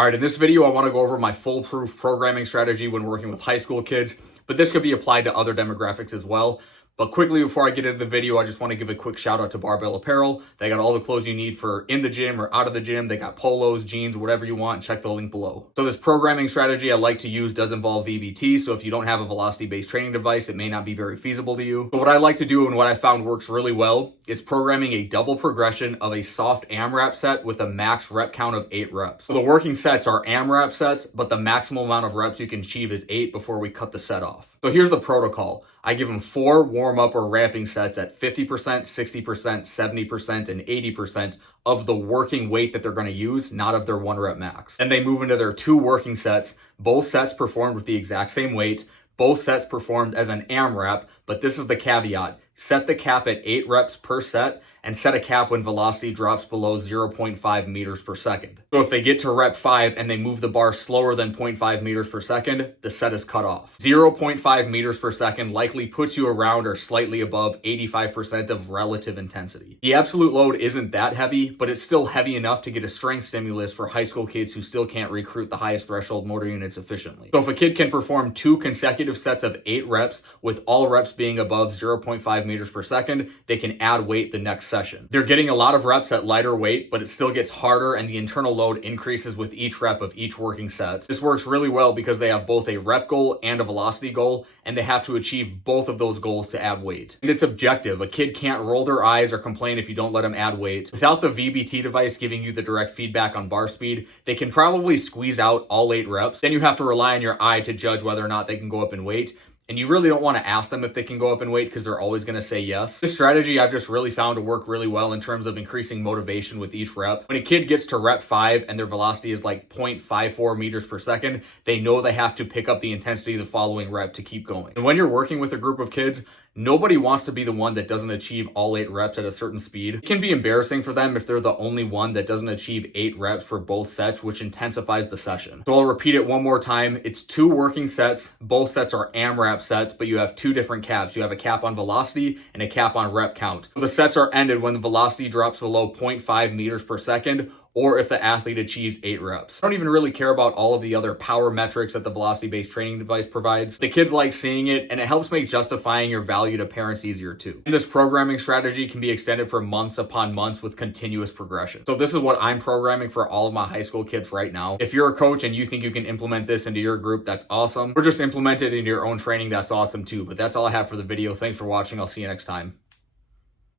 All right, in this video, I want to go over my foolproof programming strategy when working with high school kids, but this could be applied to other demographics as well. But quickly, before I get into the video, I just want to give a quick shout out to Barbell Apparel. They got all the clothes you need for in the gym or out of the gym. They got polos, jeans, whatever you want. Check the link below. So this programming strategy I like to use does involve VBT. So if you don't have a velocity-based training device, it may not be very feasible to you. But what I like to do and what I found works really well is programming a double progression of a soft AMRAP set with a max rep count of 8 reps. So the working sets are AMRAP sets, but the maximum amount of reps you can achieve is 8 before we cut the set off. So here's the protocol. I give them 4 warm-up or ramping sets at 50%, 60%, 70%, and 80% of the working weight that they're going to use, not of their 1 rep max. And they move into their 2 working sets, both sets performed with the exact same weight, both sets performed as an AMRAP, but this is the caveat. Set the cap at 8 reps per set and set a cap when velocity drops below 0.5 meters per second. So if they get to rep 5 and they move the bar slower than 0.5 meters per second, the set is cut off. 0.5 meters per second likely puts you around or slightly above 85% of relative intensity. The absolute load isn't that heavy, but it's still heavy enough to get a strength stimulus for high school kids who still can't recruit the highest threshold motor units efficiently. So if a kid can perform 2 consecutive sets of 8 reps with all reps being above 0.5 meters per second, they can add weight the next session. They're getting a lot of reps at lighter weight, but it still gets harder and the internal load increases with each rep of each working set. This works really well because they have both a rep goal and a velocity goal, and they have to achieve both of those goals to add weight. And it's objective. A kid can't roll their eyes or complain if you don't let them add weight. Without the VBT device giving you the direct feedback on bar speed, they can probably squeeze out all 8 reps. Then you have to rely on your eye to judge whether or not they can go up in weight. And you really don't want to ask them if they can go up in weight because they're always going to say yes. This strategy I've just really found to work really well in terms of increasing motivation with each rep. When a kid gets to rep 5 and their velocity is like 0.54 meters per second, they know they have to pick up the intensity of the following rep to keep going. And when you're working with a group of kids, nobody wants to be the one that doesn't achieve all 8 reps at a certain speed. It can be embarrassing for them if they're the only one that doesn't achieve 8 reps for both sets, which intensifies the session. So I'll repeat it one more time. It's 2 working sets. Both sets are AMRAP sets, but you have 2 different caps. You have a cap on velocity and a cap on rep count. So the sets are ended when the velocity drops below 0.5 meters per second, or if the athlete achieves 8 reps. I don't even really care about all of the other power metrics that the velocity-based training device provides. The kids like seeing it, and it helps make justifying your value to parents easier too. And this programming strategy can be extended for months upon months with continuous progression. So this is what I'm programming for all of my high school kids right now. If you're a coach and you think you can implement this into your group, that's awesome. Or just implement it into your own training, that's awesome too. But that's all I have for the video. Thanks for watching. I'll see you next time.